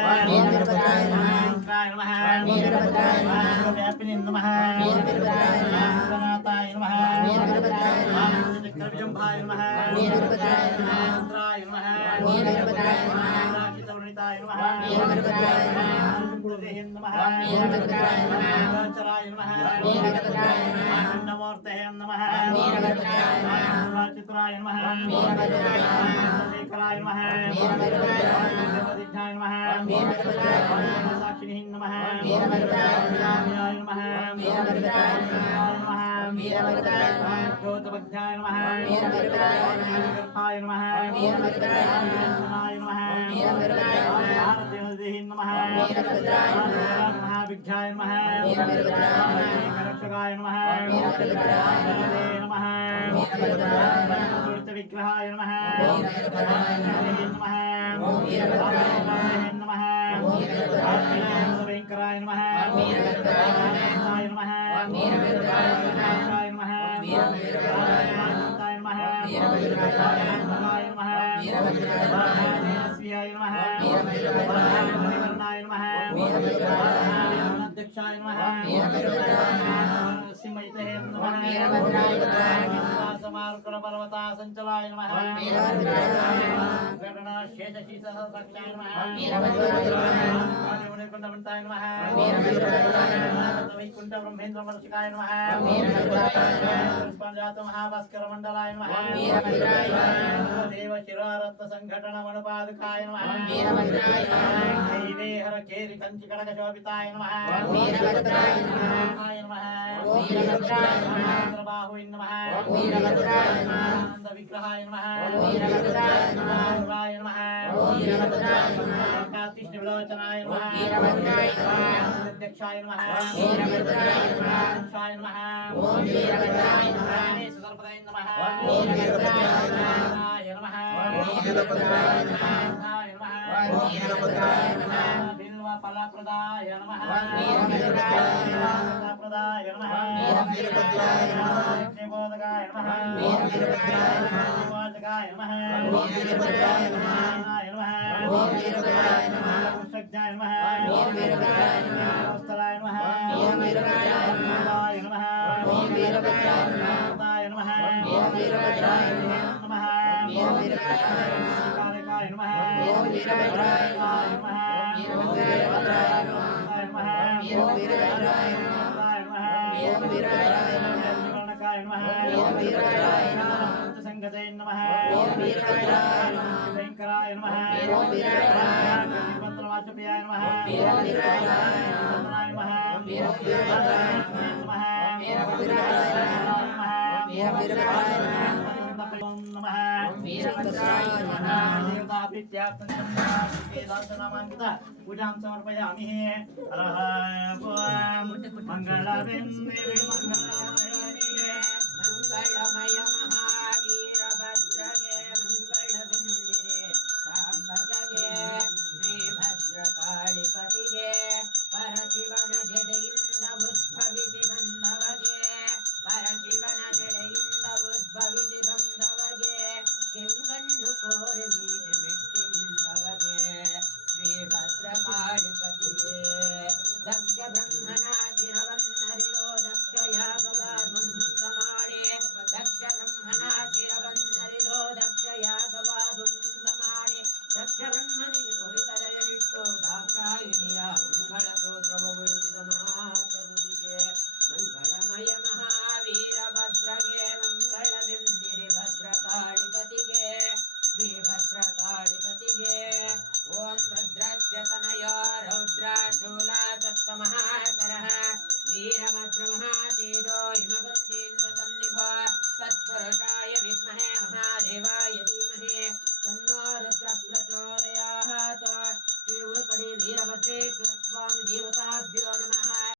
वीरभद्राय नमः वीरभद्राय नमः व्यापिने नमः वीरभद्राय नमः गणाताय नमः वीरभद्राय नमः चक्रविजंभाय नमः वीरभद्राय नमः रुद्राय नमः वीरभद्राय नमः राक्षितवर्णिताय नमः वीरभद्राय नमः गुरुदेहे नमः वीरभद्राय नमः चराय नमः वीरभद्राय नमः नमोर्ते नमः वीरभद्राय नमः राक्षितराय नमः वीरभद्राय नमः शेखराय नमः वीरभद्राय नमः दिग्धाय नमः वीरभद्राय नमः साक्षिणे नमः वीरभद्राय नमः वीरभद्राय नमः वीरभद्राय नमः ज्योतिभद्राय नमः वीरभद्राय नमः नमः वीरभद्राय नमः वीरभद्राय नमः वीरभद्राय नमः विद्याय नमः वीरभद्राय रक्षकाय नमः वीरभद्राय नमः वीरभद्राय नमः विग्रहाय नमः वीरभद्राय नमः वीरभद्राय नमः वेंकराय नमः वीरभद्राय नमः वीरभद्राय नमः वीरभद्राय नमः वीरभद्राय नमः वीरभद्राय नमः वीरभद्राय नमः अध्यक्षाय नमः सिंहयते नमः वीरभद्राय समार्कण पर्वता संचलाय नमः वीरभद्राय गणना शेषशीसः साक्षाय नमः वीरभद्राय मुनिकुंडमंताय नमः वीरभद्राय वैकुंठ ब्रह्मेंद्र वर्षिकाय नमः वीरभद्राय स्पंजात महाभास्कर मंडलाय नमः वीरभद्राय देव शिरारत्न संघटन मणपादकाय नमः वीरभद्राय दैवे हर केरि कंचि कड़क शोभिताय नमः वीरभद्राय नमः वीरभद्राय नमः बाहुवे नमः वीरभद्राय नमः आनंद विग्रहाय नमः वीरभद्राय नमः वीरभद्राय नमः कातिष्ण विलोचनाय नमः वीरभद्राय नमः अध्यक्षाय नमः वीरभद्राय नमः वीरभद्राय नमः सर्वदाय नमः वीरभद्राय नमः वीरभद्राय नमः वीरभद्राय नमः बिल्वा फलप्रदाय नमः वीरभद्राय नमः प्रदाय नमः वीरभद्राय नमः बोधकाय नमः वीरभद्राय नमः वाचकाय नमः वीरभद्राय नमः वीरभद्राय नमः सज्जाय नमः वीरभद्राय नमः स्थलाय नमः वीरभद्राय नमः वीरभद्राय नमः वीरभद्राय नमः वीरभद्राय नमः कालिकाय नमः वीरभद्राय नमः वीरभद्राय नमः वीरभद्राय नमः वीरभद्राय नमः वीरभद्राय नमः संगते नमः वीरभद्राय नमः वेंकराय नमः वीरभद्राय नमः पत्रवाचप्याय नमः वीरभद्राय नमः वीरभद्राय नमः वीरभद्राय नमः वीरभद्राय नमः वीरभद्राय नमः देवता प्रीत्यार्थं दर्शनामांकिता पूजां समर्पयामि मंगलावें देवी मंगलामय